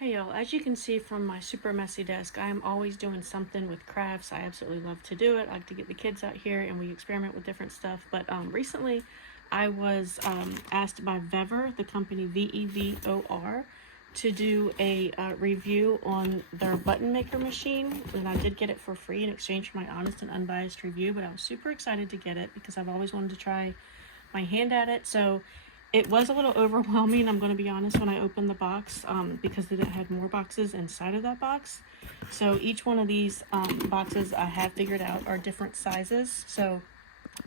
Hey y'all, as you can see from my super messy desk, I am always doing something with crafts. I absolutely love to do it. I like to get the kids out here and we experiment with different stuff. But recently I was asked by VEVOR, the company VEVOR, to do a review on their button maker machine. And I did get it for free in exchange for my honest and unbiased review, but I was super excited to get it because I've always wanted to try my hand at it. So it was a little overwhelming, I'm going to be honest, when I opened the box because it had more boxes inside of that box. So each one of these boxes I have figured out are different sizes. So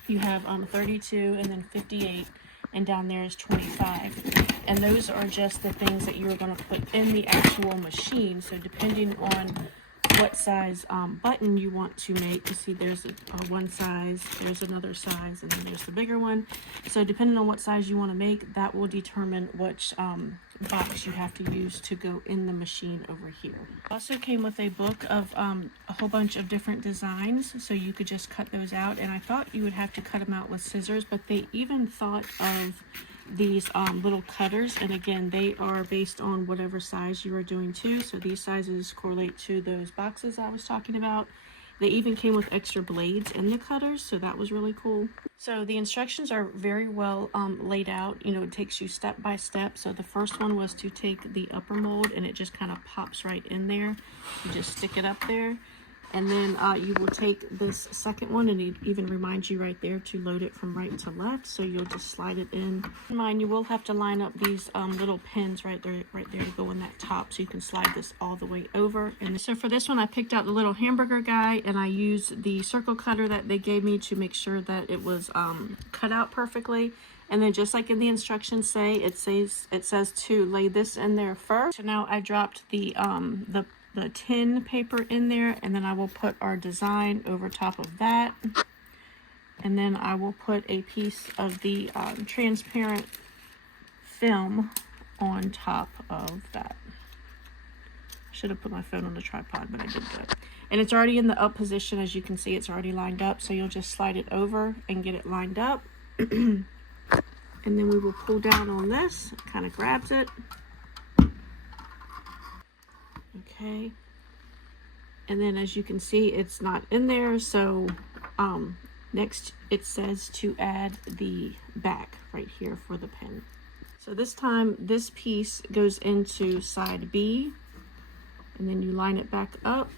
you have 32 and then 58, and down there is 25. And those are just the things that you're going to put in the actual machine. So depending on what size button you want to make, you see there's one size, there's another size, and then there's the bigger one. So depending on what size you want to make, that will determine which box you have to use to go in the machine over here. Also came with a book of a whole bunch of different designs, so you could just cut those out. And I thought you would have to cut them out with scissors, but they even thought of these little cutters, and again, they are based on whatever size you are doing too. So these sizes correlate to those boxes I was talking about. They even came with extra blades in the cutters, so that was really cool. So the instructions are very well laid out. You know, it takes you step by step. So the first one was to take the upper mold, and it just kind of pops right in there. You just stick it up there. And then you will take this second one, and it even reminds you right there to load it from right to left. So you'll just slide it in. Mind you will have to line up these little pins right there to go in that top, so you can slide this all the way over. And so for this one, I picked out the little hamburger guy, and I used the circle cutter that they gave me to make sure that it was cut out perfectly. And then just like in the instructions say, it says to lay this in there first. So now I dropped the tin paper in there, and then I will put our design over top of that, and then I will put a piece of the transparent film on top of that. I should have put my phone on the tripod, but I didn't do it. And it's already in the up position. As you can see, it's already lined up, so you'll just slide it over and get it lined up. And then we will pull down on this. It kind of grabs it. Okay, and then as you can see, it's not in there. So next it says to add the back right here for the pin. So this time this piece goes into side B, and then you line it back up,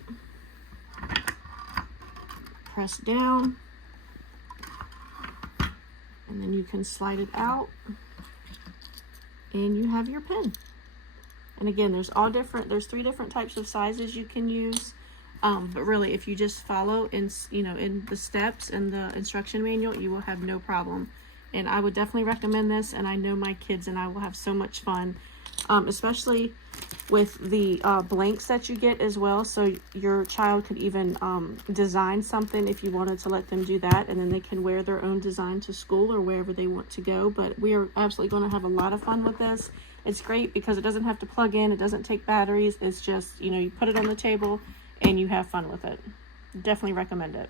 press down, and then you can slide it out, and you have your pin. And again, there's 3 different types of sizes you can use. But really, if you just follow in the steps in the instruction manual, you will have no problem. And I would definitely recommend this. And I know my kids and I will have so much fun, especially with the blanks that you get as well. So your child could even design something if you wanted to let them do that, and then they can wear their own design to school or wherever they want to go. But we are absolutely going to have a lot of fun with this. It's great because it doesn't have to plug in, it doesn't take batteries. It's just, you put it on the table and you have fun with it. Definitely recommend it.